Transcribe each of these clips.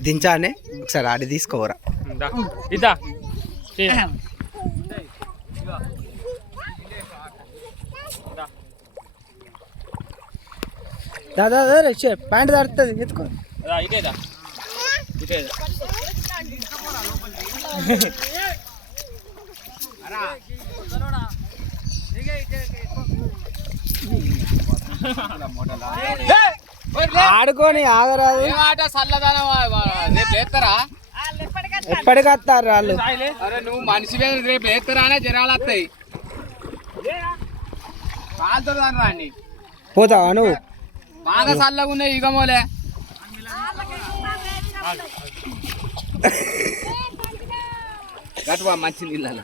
దించానే ఒకసారి ఆడి తీసుకోవరా ఇదా దాదా ప్యాంట్ తడుతుంది ఎత్తుకో ఇదేదా ఇదేదా ఆడుకొని ఆగరాదు ఆట చల్లదనం రేపు లేస్తారా ఎప్పటికి వస్తారు వాళ్ళు అరే నువ్వు మనిషి రేపు లేస్తారా అనే జనాలు వస్తాయి కాలుతో రాండి పోతావా నువ్వు బాగా చల్లగా ఉన్నాయి ఇగమోలే గట్వా మంచి నీళ్ళ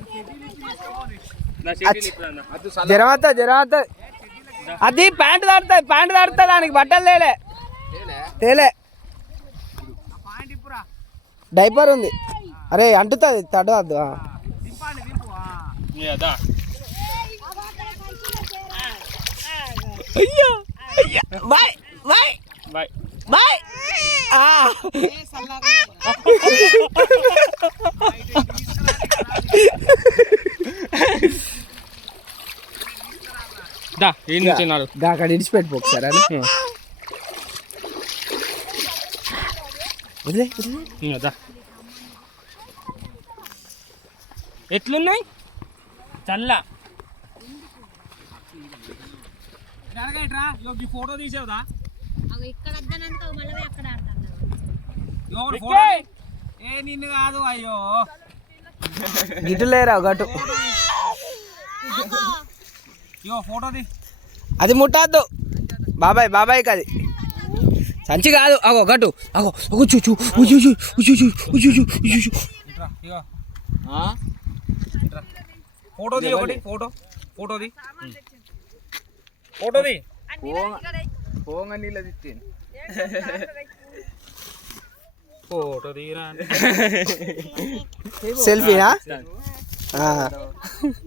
జరవత అది ప్యాంట్ తడుతుంది దానికి బట్టలు తేలే డైపర్ ఉంది అరే అంటుతుంది తడవద్దు అయ్యో బాయ్ బాయ్ బాయ్ బాయ్ అక్కడ ఇడిచిపెట్టిపో ఒకసారి వదిలే ఎట్లున్నాయి చల్ల ఫోటో తీసేవదా ఏ నిన్ను కాదు అయ్యో గిట్టు లేరా గటు ఫోటోది అది ముట్టద్దు బాబాయ్కి అది సంచి కాదు అగో గటు అగో చూచు ఫోటోది ఒకటి ఫోటోది పోంగ నీళ్ళది ఇచ్చేది ఫోటో దిగిరా సెల్ఫీనా